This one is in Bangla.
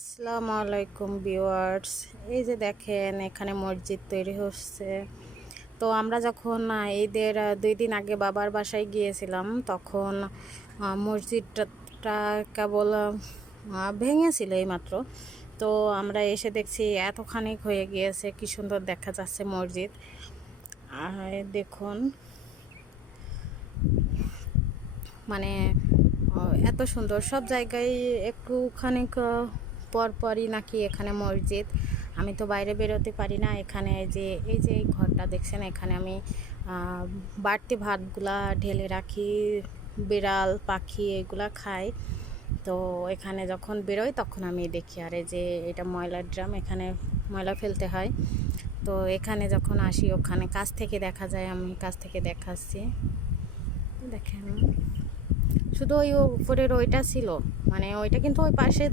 আসসালামু আলাইকুম ভিউয়ার্স। এই যে দেখেন এখানে মসজিদ তৈরি হচ্ছে। তো আমরা যখন ঈদের 2 দিন আগে বাবার বাসায় গিয়েছিলাম তখন মসজিদটা কেবল ভেঙেছিল এইমাত্র। তো আমরা এসে দেখছি এতখানি হয়ে গিয়েছে, কি সুন্দর দেখা যাচ্ছে মসজিদ। আর দেখুন মানে এত সুন্দর, সব জায়গায় একটুখানি পরপরই নাকি এখানে মসজিদ। আমি তো বাইরে বেরোতে পারি না। এখানে এই যে এই ঘরটা দেখছেন, এখানে আমি বাড়তি ভাতগুলা ঢেলে রাখি, বিড়াল পাখি এগুলা খাই। তো এখানে যখন বেরোই তখন আমি দেখি, আর এই যে এটা ময়লার ড্রাম, এখানে ময়লা ফেলতে হয়। তো এখানে যখন আসি ওখানে কাছ থেকে দেখা যায়, আমি কাছ থেকে দেখাচ্ছি। দেখেন শুধু ওই উপরের ওইটা ছিল, মানে ওইটা কিন্তু ওই পাশে